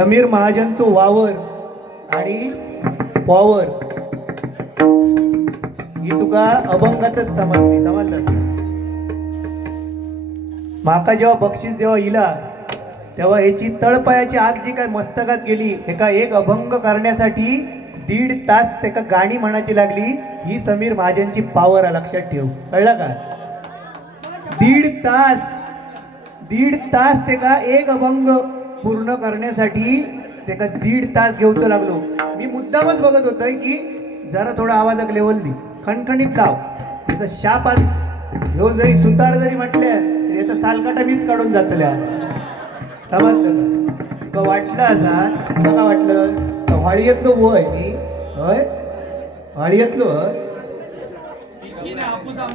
समीर महाजनचो वावर आणि पॉवर ही तुका अभंगातच समजलं. माका जेव्हा बक्षीस जेव्हा इला तेव्हा ह्याची तळपायाची आग जी काय मस्तकात गेली, एका एक अभंग करण्यासाठी 1.5 तास त्याका गाणी म्हणायची लागली. ही समीर महाजनची पॉवर आहे, लक्षात ठेव. कळलं का? 1.5 तास त्याका एक अभंग पूर्ण करण्यासाठी त्याका 1.5 तास घेऊचो लागलो. मी मुद्दामच बघत होतोय की जरा थोडा आवाजाक लेवल दी, खणखणीत लाव. त्याचा शाप आज ह्यो जरी सुतार जरी म्हटल्या तरी याचा सालकाटा मीच काढून जातल्या. समजलं का? वाटलं असा का वाटलं व्हाळीतलो वय मी होय व्हाळीतलो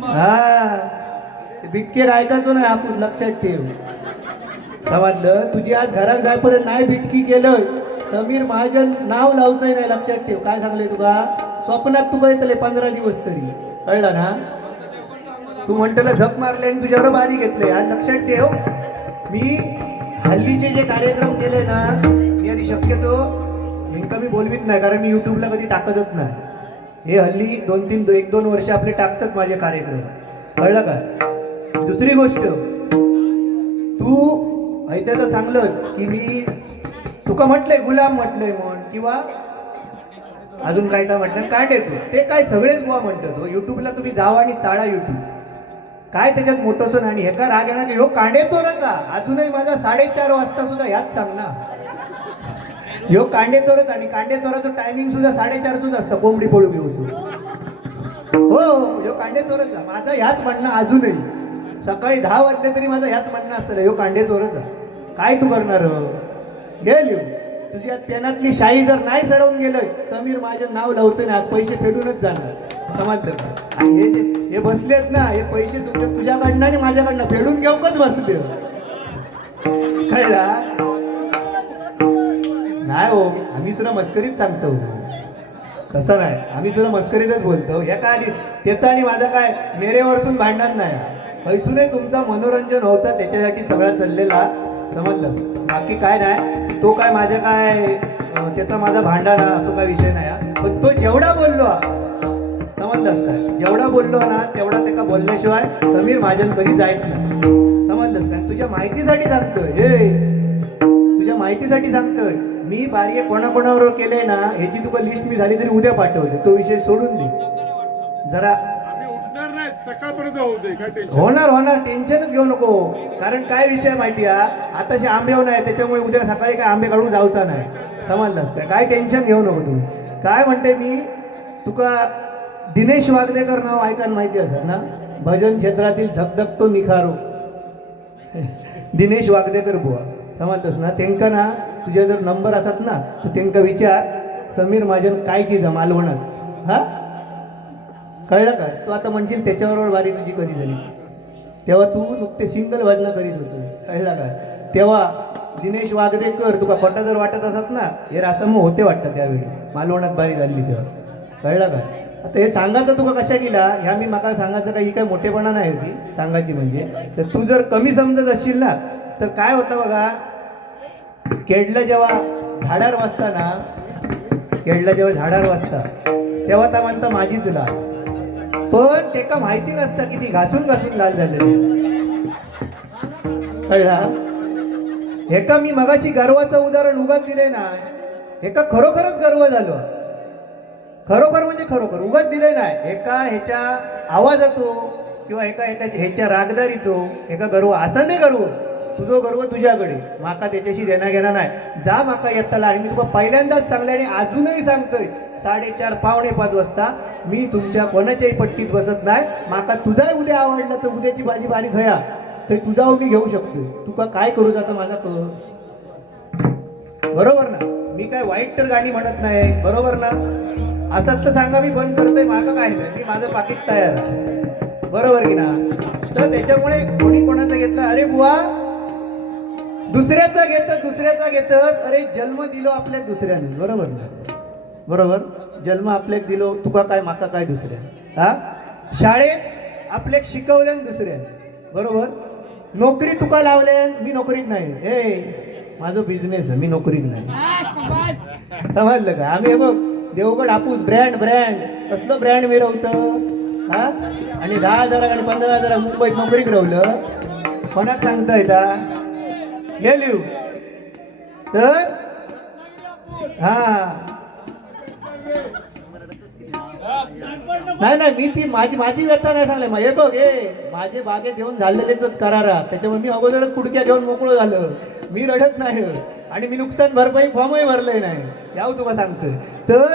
हा बिटके रायताचो नाही आपण, लक्षात ठेव. समजलं? तुझी आज घरात जायपर्यंत नाही बिटकी केलं समीर महाजन नाव लावचंय नाही, लक्षात ठेव. काय सांगले तुका? स्वप्नात तुका येतले 15 दिवस तरी. कळलं ना? तू म्हणतेला झक मारले आणि तुझ्यावर बारी घेतले. आज लक्षात ठेव. मी हल्लीचे जे कार्यक्रम केले ना, मी आधी शक्यतो नेमकं मी बोलवीत नाही, कारण मी युट्यूबला कधी टाकतच नाही. हे हल्ली 1-2 वर्ष आपले टाकतात माझे कार्यक्रम. कळलं का? दुसरी गोष्ट, तू ऐकतं सांगलंस की मी तुका म्हटलंय गुलाम म्हटलंय म्हण, किंवा अजून काय तर म्हटलं काय देतो ते काय सगळेच बुवा म्हणतात. युट्यूबला तुम्ही जावा आणि चाळा युट्यूब, काय त्याच्यात मोठंसं. आणि हे का राग येणार की ह्यो कांडे चोरचा अजूनही माझा 4:30 वाजता सुद्धा ह्याच सांग ना. ह्यो कांडे चोरच, आणि कांडे चोराचं टायमिंग सुद्धा 4:30च असतं कोंबडी पोळू घेऊन. हो, ह्यो कांडे चोरचा माझा ह्याच म्हणणं अजूनही. सकाळी 10 वाजले तरी माझं ह्याच म्हणणं असतं, ह्यो कांडे चोरचा. काय तू करणार? घे लिहू. तुझी आज पेनातली शाई जर नाही सरवून गेलं समीर माझं नाव लावचं नाही, आज पैसे फेडूनच जाणार. समजलं का? आणि हे बसलेत ना, हे पैसे तुझ्याकडनं आणि माझ्याकडनं फेडून घेऊकच बसले. कळला? नाही हो, आम्ही सुद्धा मस्करीत सांगतो. तसं नाही, आम्ही सुद्धा मस्करीतच बोलतो. हे काय त्याचं आणि माझं काय मेरेवरसून भांडण नाही. पैसूनही तुमचा मनोरंजन व्हायचा त्याच्यासाठी सगळा चाललेला. समजलं? बाकी काय नाही. तो काय माझ्या काय त्याचा माझा भांडण असो काय विषय नाही. पण तो जेवढा बोललो, समजलंस काय, जेवढा बोललो ना तेवढा त्याला बोलल्याशिवाय समीर महाजन कधी जायत नाही. समजलंस काय? तुझ्या माहितीसाठी सांगतोय, हे तुझ्या माहितीसाठी सांगतोय. मी बारीक कोणाकोणावर केलंय ना ह्याची तुका लिस्ट मी झाली तरी उद्या पाठवते. तो विषय सोडून दे जरा. सकाळपर्यंत होणार, टेन्शनच घेऊ नको. कारण काय विषय माहिती आहे, आताशी आंबे नाही, त्याच्यामुळे उद्या सकाळी काय आंबे काढून जाऊचा नाही. समजलं काय? टेन्शन घेऊ नको तू. काय म्हणते मी तुका, दिनेश वागदेकर नाव ऐकायला माहिती असेल ना, भजन क्षेत्रातील धकधकतो निखारो. दिनेश वागदेकर बुवा, समजतस ना? त्यांका ना तुझ्या जर नंबर असत ना तर त्यांका विचार समीर महाजन काय चीज मालवणात. हा, कळलं का? तू आता म्हणशील त्याच्याबरोबर बारी तुझी कधी झाली, तेव्हा तू नुकते सिंगल वाजना करीत होतो. कळला का? तेव्हा दिनेश वागदेकर तुका खोटा जर वाटत असत ना, हे रासम होते वाटतं त्यावेळी मालवणात बारी झाली तेव्हा. कळलं का? आता हे सांगायचं तुका कशा गेला ह्या मी माका सांगायचं काही काही मोठेपणा नाही होती सांगायची म्हणजे. तर तू जर कमी समजत असशील ना तर काय होतं बघा, केडलं जेव्हा झाडावर वाजता ना, केडलं जेव्हा झाडावर वाजता तेव्हा त्या म्हणता माझीच लाल. पण ते का माहिती नसतं की ती घासून घासून लाल झालेली. कळला? हे का मी मगाची गर्वाचं उदाहरण उगाच दिले ना, हे का खरोखरच गर्व झालो. खरोखर म्हणजे खरोखर उगाच दिले नाही. एका ह्याच्या आवाजाचो किंवा एका ह्याच्या रागदारीचो एका गर्व असा नाही. गर्व तुझो गर्व तुझ्याकडे, माका त्याच्याशी देणा घेणा नाही. जा माका येताला. आणि मी तुला पहिल्यांदाच सांगले आणि अजूनही सांगतोय, 4:30 पावणे 5 वाजता मी तुमच्या कोणाच्याही पट्टीत बसत नाही. माका तुझाही उद्या आवडला तर उद्याची भाजी बारी खया तर तुझा मी घेऊ शकतोय. तुका काय करू जातं माझा कळ, बरोबर ना? मी काय वाईट तर गाणी म्हणत नाही, बरोबर ना? असंच तर सांगा, मी बंद करतोय. मागं काय नाही, मी माझं पाकिट तयार आहे, बरोबर की ना? तर त्याच्यामुळे कोणी कोणाचा घेतला, अरे बुवा दुसऱ्याचा घेतस. अरे जन्म दिलो आपल्या दुसऱ्याने, बरोबर ना? बरोबर, जन्म आपल्याक दिलो, तुका काय माका काय दुसऱ्या. हा, शाळेत आपल्याक शिकवल्यान दुसऱ्या, बरोबर. नोकरी तुका लावले, मी नोकरीत नाही. हे माझं बिझनेस आहे, मी नोकरीत नाही. समजलं का? आम्ही हे बघ देवगड हापूस ब्रँड कसलं ब्रँड मिरवतं हा, आणि 10,000 आणि 15,000 मुंबईत नोकरीत राहलं. कोणाक सांगता येता हे लिहू तर हा नाही मी ती माझी व्यथा नाही सांगले. हे बघ हे माझे बागे घेऊन झालेलेच करारा, त्याच्यामुळे मी अगोदरच कुडक्या घेऊन मोकळं झालं. मी रडत नाही आणि मी नुकसान भरपाई फॉर्मही भरलंय नाही. याव तुका सांगतोय तर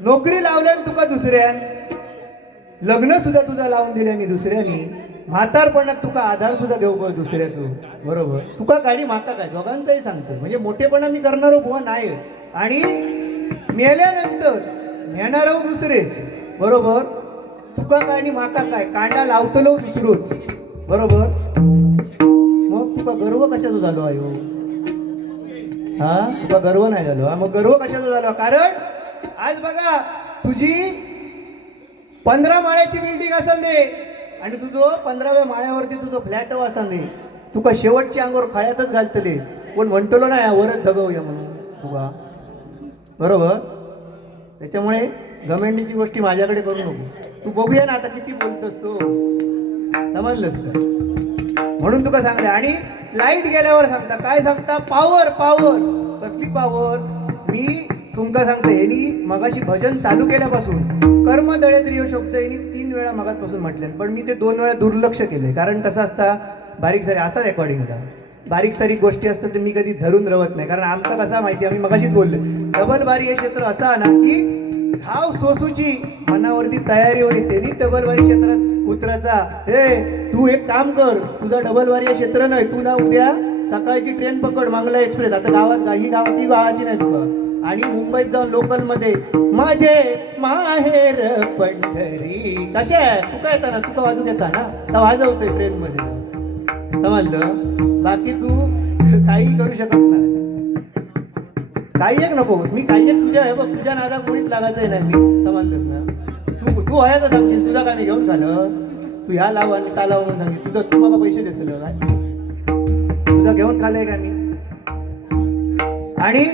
नोकरी लावल्यान तुका दुसऱ्यान, लग्न सुद्धा तुझा लावून दिल्याने दुसऱ्यानी, म्हातारपणात तुका आधार सुद्धा घेऊ पड दुसऱ्याचं. बरोबर तुका गाडी माका काय दोघांचाही सांगतो. म्हणजे मोठेपणा मी करणारो बुवा नाही, आणि मेल्यानंतर नेणारो दुसरे. बरोबर तुका काय आणि माका काय, कांडा लावतलो दुसरोच. बरोबर मग तुका गर्व कशाचा झालो आयो? हा तुका गर्व नाही झालो. मग गर्व कशाचा झालो? कारण आज बघा तुझी 15 माळ्याची बिल्डिंग असन दे आणि तुझं 15व्या माळ्यावरती तुझं फ्लॅट असन दे, तुका शेवटच्या अंगावर खाळ्यातच घालतले. कोण म्हणतलो नाही वरच दगवूया म्हणून तुका. बरोबर त्याच्यामुळे गमेंडीची गोष्टी माझ्याकडे करू नको. तू बघूया ना आता किती बोलतोस तो, समजलंस का? म्हणून तुका सांगले. आणि लाईट गेल्यावर सांगता काय सांगता? पावर. कसली पावर? मी तुमका सांगतो यांनी मगाशी भजन चालू केल्यापासून कर्म दळेद्रिय शब्द यांनी 3 वेळा मगाचपासून म्हटले, पण मी ते 2 वेळा दुर्लक्ष केले. कारण कसं असता बारीक सारी असा रेकॉर्डिंग होता, बारीक सारीक गोष्टी असतात ते मी कधी धरून रवत नाही. कारण आमचा कसा माहिती, आम्ही मगाशीच बोललो डबल बारी हे क्षेत्र असा ना की घाव सोसूची मनावरती तयारी होती. त्यांनी डबल बारी क्षेत्रात उतरायचा. हे तू एक काम कर, तुझा डबल बारी हे क्षेत्र नाही, तू ना उद्या सकाळची ट्रेन पकड मंगला एक्सप्रेस. आता गावात ही गावाची नाही तुला, आणि मुंबईत जाऊन लोकल मध्ये माझे माहेर पंढरी कशा आहे तुका येता ना, तुका वाजून येता ना, तर वाजवतोय ट्रेन मध्ये. समजलं? बाकी तू काही करू शकत नाही. काही एक नको, मी काही एक तुझ्या बघ तुझ्या नादा कोणीच लागायचंय नाही. मी समजलं ना? तू आहे तर सांगशील तुझा काय मी घेऊन झालं, तू ह्या लाव आणि त्या लाव म्हणून सांगितलं. तुझं तू मला पैसे देतलं काय? तुझा घेऊन खाल्लंय का मी? आणि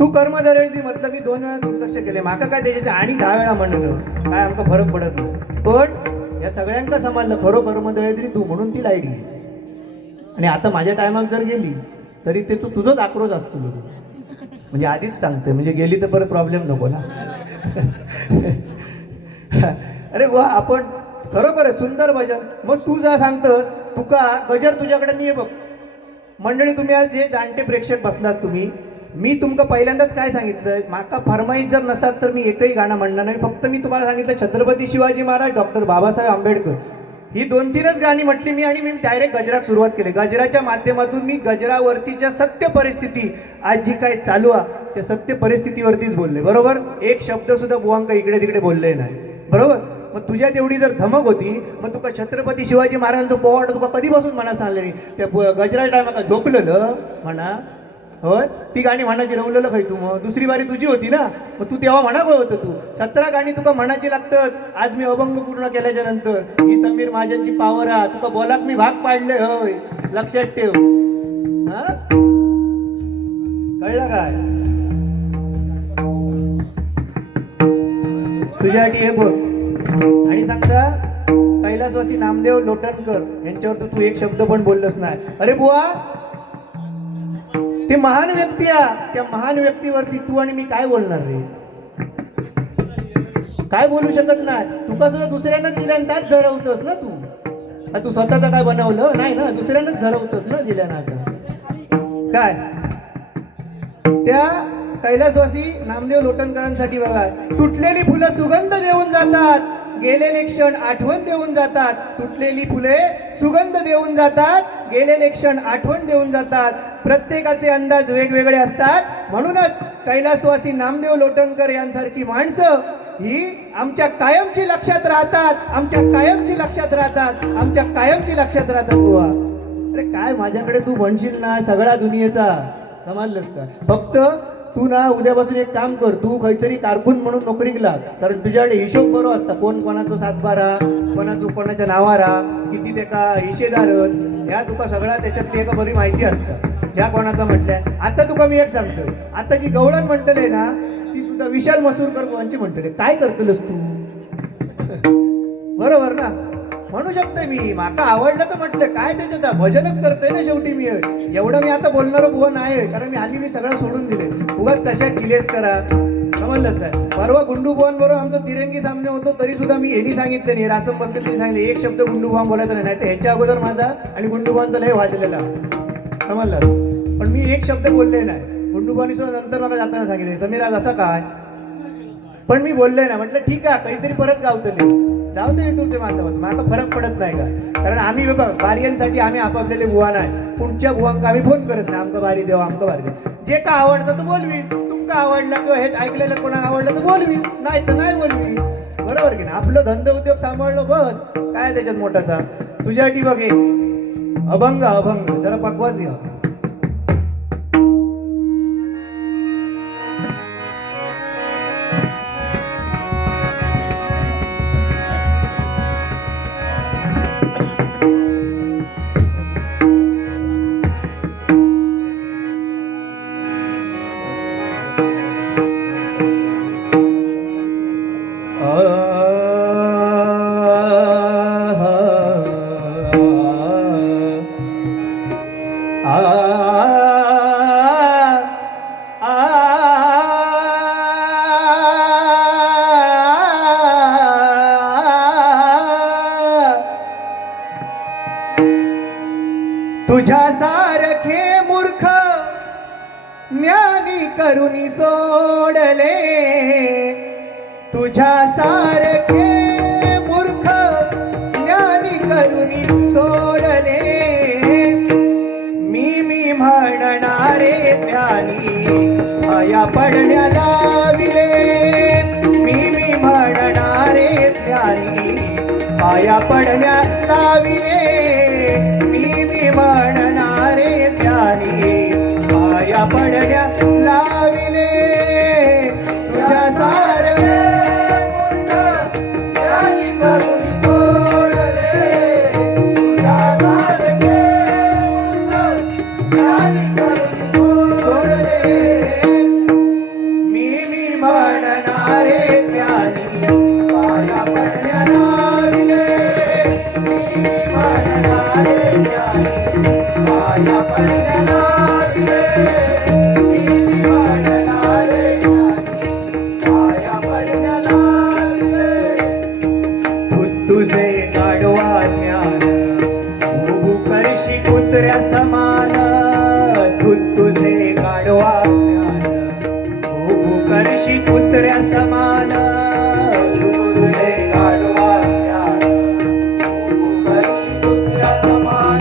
तू कर्म दरवेळी म्हटलं मी 2 वेळा दुर्लक्ष केले, माका काय त्याच्यात आणि 10 वेळा म्हणणं काय आमका फरक पडत नाही. पण या सगळ्यांका समजलं खरो कर्म दरवेळी तू, म्हणून ती लाईट गेली. आणि आता माझ्या टायमात जर गेली तरी ते तू तुझंच आक्रोश असतो. म्हणजे आधीच सांगतोय, म्हणजे गेली तर परत प्रॉब्लेम नको ना. अरे वा आपण खरोखर आहे सुंदर भजन. मग तू जा सांगतस तुका गजर तुझ्याकडे मी बघ. मंडळी तुम्ही आज जे जाणते प्रेक्षक बसलात तुम्ही, मी तुमका पहिल्यांदाच काय सांगितलं, माका फरमाईश जर नसाल तर मी एकही गाणं म्हणणार नाही. फक्त मी तुम्हाला सांगितलं छत्रपती शिवाजी महाराज, डॉक्टर बाबासाहेब आंबेडकर ही 2-3च गाणी म्हटली मी, आणि मी डायरेक्ट गजराक सुरुवात केली. गजराच्या माध्यमातून मी गजरावरतीच्या सत्य परिस्थिती आज जी काय चालू आहे त्या सत्य परिस्थितीवरतीच बोलले. बरोबर एक शब्द सुद्धा बुवांक इकडे तिकडे बोलले नाही. बरोबर मग तुझ्यात एवढी जर धमक होती, मग तुका छत्रपती शिवाजी महाराजांचं पोवाड तुका कधीपासून म्हणा सांगले नाही. त्या गजरा टायमाका झोपलेलं म्हणा, होय ती गाणी म्हणायची रवलेलं खाय तू. मग दुसरी बारी तुझी होती ना, मग तू तेव्हा म्हणा होतं. तू 17 गाणी तुका म्हणायची लागतात. आज मी अभंग पूर्ण केल्याच्या नंतर ही समीर महाजनची पावर हा तुका बोलाक मी भाग पाडले. होय लक्षात ठेव. हा कळलं काय? तुझ्यासाठी हे बोल. आणि सांगता कैलासवासी नामदेव लोटणकर यांच्यावर तू एक शब्द पण बोललंच नाही. अरे बुवा ते महान व्यक्ती आहे, त्या महान व्यक्तीवरती तू आणि मी काय बोलणार रे? काय बोलू शकत नाही. तुका सुद्धा दुसऱ्यांना दिल्यानं त्याच झरवतोस ना तू. तू स्वतःच काय बनवलं नाही ना, दुसऱ्यांनाच झरवतोस ना दिल्यानं. आता काय त्या कैलासवासी नामदेव लोटणकरांसाठी बघा, तुटलेली फुलं सुगंध देऊन जातात, गेलेले क्षण आठवण देऊन जातात. तुटलेली फुले सुगंध देऊन जातात, गेलेले क्षण आठवण देऊन जातात. प्रत्येकाचे अंदाज वेगवेगळे असतात. म्हणूनच कैलासवासी नामदेव लोटणकर यांसारखी माणसं ही आमच्या कायमची लक्षात राहतात, आमच्या कायमची लक्षात राहतात, आमच्या कायमची लक्षात राहतात. बुवा अरे काय माझ्याकडे तू म्हणशील ना सगळ्या दुनियेचा, समजलंस का? फक्त तू ना उद्यापासून एक काम कर, तू काहीतरी कारकून म्हणून नोकरी लाग. कारण तुझ्याकडे हिशोब बरो असता, कोण कोणाचा 7-12 कोणाच्या नावारा किती तेका हिशेदार ह्या तुका सगळा त्याच्यातली एका बरी माहिती असतं. ह्या कोणाचा म्हटल्या. आता तुका मी एक सांगतो, आता जी गवळण म्हणतले ना ती सुद्धा विशाल मसूरकर कोणाची म्हणतले. काय करतलस तू? बरोबर ना, म्हणू शकते मी. माका आवडलं तर म्हटलं काय त्याच्यात भजनच करते ना शेवटी मी. एवढं मी आता बोलणार बुवा नाही, कारण मी आधी सगळं सोडून दिले. उगाच कशा किलेस करा, समजलं काय. परवा गुंडू बुवांबरोबर आमचा तिरंगी सामने होतो, तरी सुद्धा मी यांनी सांगितलं नाही, रासम बसले त्यांनी सांगितले एक शब्द गुंडू बुवा बोलायचा नाही, तर ह्याच्या अगोदर माझा आणि गुंडू बुवांचा लय वाजलेला, समजलं. पण मी एक शब्द बोलले नाही. गुंडू बुवांनी सुद्धा नंतर मला जाताना सांगितले समीर आज असं काय, पण मी बोलले ना. म्हटलं ठीक आहे, काहीतरी परत गावतले जाऊ दे युट्यूबच्या माध्यमातून, मला फरक पडत नाही का. कारण आम्ही बाबा बारियांसाठी आम्ही आपापलेले बुवा नाही, पुढच्या बुवांका आम्ही फोन करत नाही आमका बारी देवा आमका बारी देवा. जे का आवडतं तर बोलवी, तुमका आवडला किंवा हे ऐकलेलं कोणाला आवडलं तर बोलवी, नाही तर नाही बोलवी. बरोबर की ना. आपलं धंदा उद्योग सांभाळलं बस, काय त्याच्यात मोठासा. तुझ्यासाठी बघे अभंग अभंग जरा पकवाच घ्या. तुझ्या सारखे मूर्ख ज्ञानी करुणी सोडले, तुझ्या सारखे मूर्ख ज्ञानी करुणी सोडले. मी म्हणणारे ज्ञानी माया पडण्या लाविले, मी म्हणणारे ज्ञानी माया पडण्या लाविले. म्हणणारे ज्ञानी माया पडण्या लाविले. तुझ्या सारखे मूर्ख ज्ञानी करुणी सोडले, तुझ्या सारखे मूर्ख ज्ञानी करुणी सोडले. मी म्हणणारे ज्ञानी माया पडण्या लाविले, मी म्हणणारे ज्ञानी माया पडण्या लाविले. माया पडण्या लाविले. तुझे गाढवा ज्ञान उभू करशी कुत्र्या समान, तुझे गाढवा ज्ञान उभू करशी कुत्र्या समान. तुझे गाढवा ज्ञान उभू करशी कुत्र्या समान.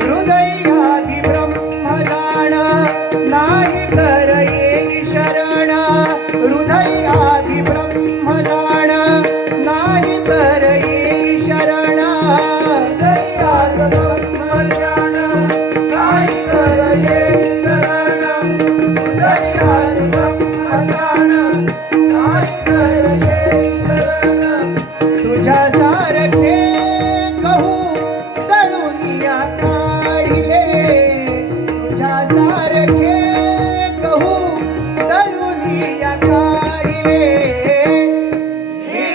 हृदयादी ब्रह्मदान नाही कर येई शरण, हृदयादी ब्रह्मदान नाही कर येई शरण. हृदयादी ब्रह्मदान नाही कर येई शरण, हृदयादी ब्रह्मदान नाही कर येई शरण. तुझ्या सारखे कहू तळुनिया काढिले, तुझ्या सारखे कहू तळुनिया काढिले.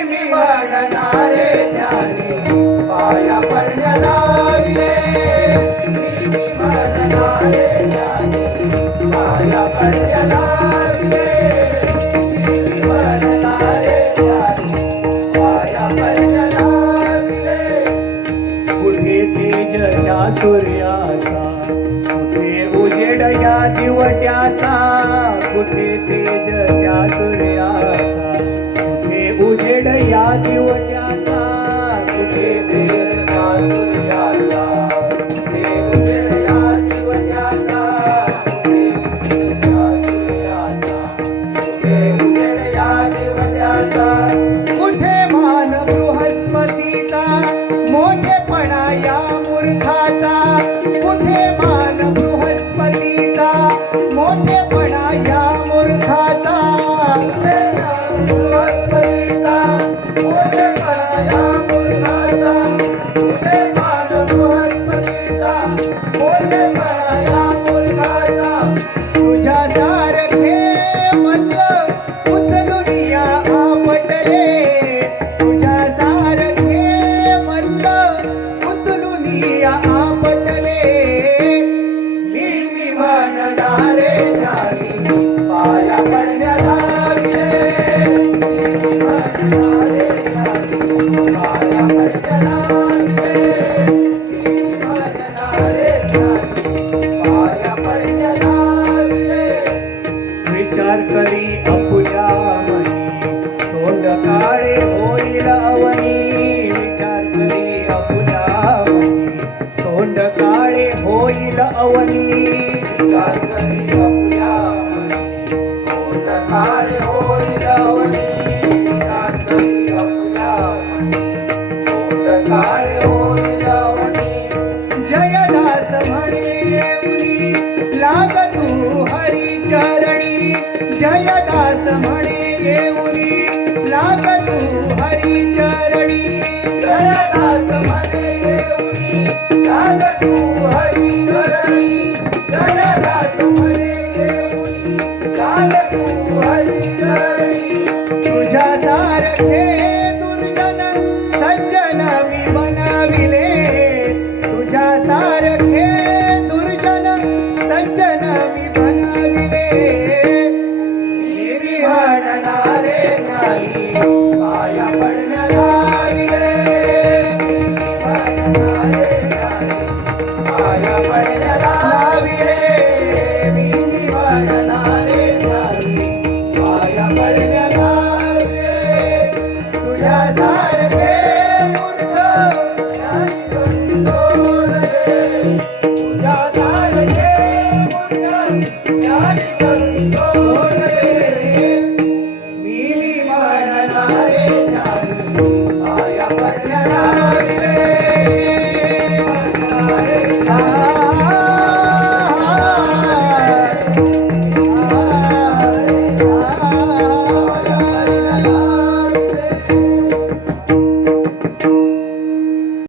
मी म्हणणारे ज्ञानी माया पडण्या लाविले, मी म्हणणारे ज्ञानी माया पडण्या लाविले. मी म्हणणारे ज्ञानी माया पडण्या लाविले. कुठे तेज त्या सूर्याचा, कुठे उजेड या दिवट्याचा, कुठे तेज त्या सूर्याचा, कुठे उजेड या दिवट्याचा. कुठे तेज त्या सूर्याचा, कुठे उजेड या दिवट्याचा. कुठे उजेड या सूर्याचा, कुठे उजेड या दिवट्याचा. कुठे मान बृहस्पतीचा मोठेपणा या मूर्खाचा, कुठे मान बृहस्पतीचा मोठेपणा या म्हणणारे ज्ञानी पाया पडण्या लाविले. म्हणणारे ज्ञानी पाया पडण्या लाविले. म्हणणारे ज्ञानी पाया पडण्या लाविले. विचार करी अपुया मनी तोंड काळे होईल अवनी. विचार करी अपुया मनी तोंड काळे होईल अवनी. विचार करी अपुया मनी तोंड काळे होईल अवनी. विचार करी अपुया मनी तोंड काळे होईल अवनी. जयदास म्हणे येऊनी लाग तू हरी चरणी. जयदास म्हणे येऊनी लाग तू हरी चरणी. जयदास म्हणे येऊनी लाग तू हरी चरणी. जयदास म्हणे येऊनी लाग तू हरी चरणी. तुझ्या सारखे दुर्जन सज्जन मी बनविले. तुझ्या सारखे दुर्जन सज्जन मी बनविले. मी म्हणणारे ज्ञानी पाया पडण्या लाविले. म्हणणारे ज्ञानी पाया पडण्या लाविले. मी म्हणणारे